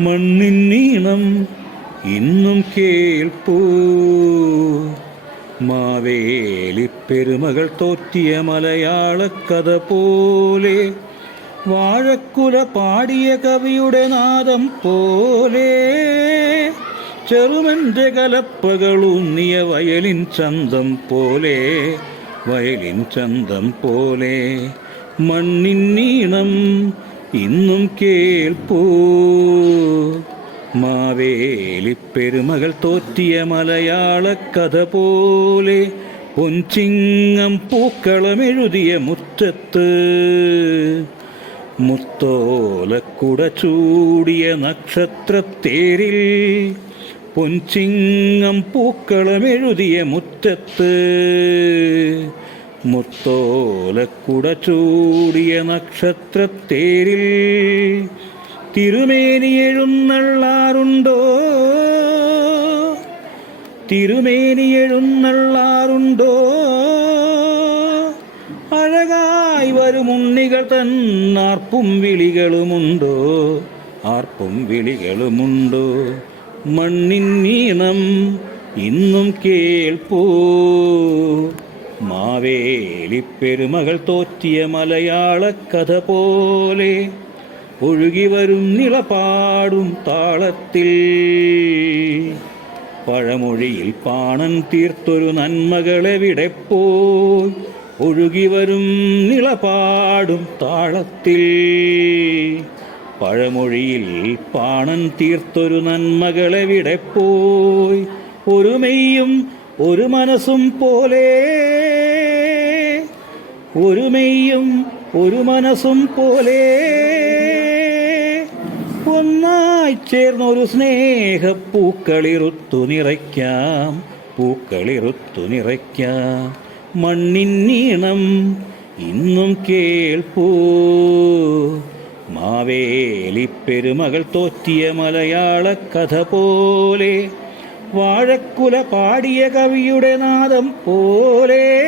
മണ്ണിന്നീണം ഇന്നും കേൾപ്പൂ. മാവേലി പെരുമകൾ തോറ്റിയ മലയാളക്കഥ പോലെ വാഴക്കുല പാടിയ കവിയുടെ നാദം പോലെ ചെറുമന്റെ കലപ്പകളൂന്നിയ വയലിൻ ചന്തം പോലെ വയലിൻ ചന്തം പോലെ മണ്ണിന്നീണം ഇന്നും കേൾപ്പൂ. മാവേലി പെരുമകൾ തോറ്റിയ മലയാള കഥ പോലെ പൊൻചിങ്ങം പൂക്കളമെഴുതിയ മുറ്റത്ത് മുത്തോലക്കുട ചൂടിയ നക്ഷത്രത്തേരിൽ പൊൻചിങ്ങം പൂക്കളമെഴുതിയ മുറ്റത്ത് മുത്തോലക്കുട ചൂടിയ നക്ഷത്രത്തേരിൽ തിരുമേനി എഴുന്നള്ളാറുണ്ടോ? തിരുമേനി എഴുന്നള്ളാറുണ്ടോ? അഴകായി വരും ഉണ്ണികൾ തന്നാർപ്പും വിളികളുമുണ്ടോ? ആർപ്പും വിളികളുമുണ്ടോ? മണ്ണിൻ നീണം ഇന്നും കേൾപ്പൂ. മാവേലി പെരുമകൾ തോറ്റിയ മലയാള കഥ പോലെ ഒഴുകി വരും നിളപാടും താളത്തിൽ. പഴമൊഴിയിൽ പാണൻ തീർത്തൊരു നന്മകളെവിടെ പോയി ഒഴുകി വരും നിളപാടും താളത്തിൽ. പഴമൊഴിയിൽ പാണൻ തീർത്തൊരു നന്മകളെവിടെ പോയി ഒരു മെയ്യും ഒരു മനസ്സും പോലെ. ഒരു മെയ്യും ഒരു മനസ്സും പോലെ. ഒന്നായി ചേർന്നൊരു സ്നേഹ പൂക്കളിറുത്തു നിറയ്ക്കാം. പൂക്കളിറുത്തു നിറയ്ക്കാം. മണ്ണിൻ നീണം ഇന്നും കേൾപ്പൂ. മാവേലി പെരുമകൾ തോറ്റിയ മലയാള കഥ പോലെ വാഴക്കുല പാടിയ കവിയുടെ നാദം പോലെ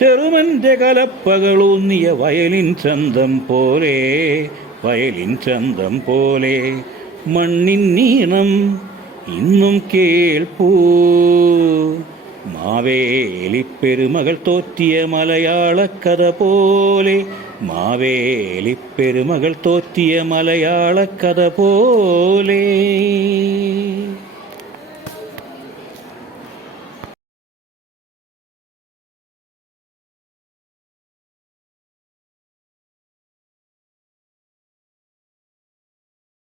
ചെറുമന്റെ കലപ്പകളൂന്നിയ വയലിൻ ചന്തം പോലെ വയലിൻ ചന്തം പോലെ. മണ്ണിൻ നീണം ഇന്നും കേൾപ്പൂ. മാവേലി പെരുമകൾ തോറ്റിയ മലയാള കഥ പോലെ മാവേലി പെരുമകൾ തോറ്റിയ മലയാള കഥ പോലെ.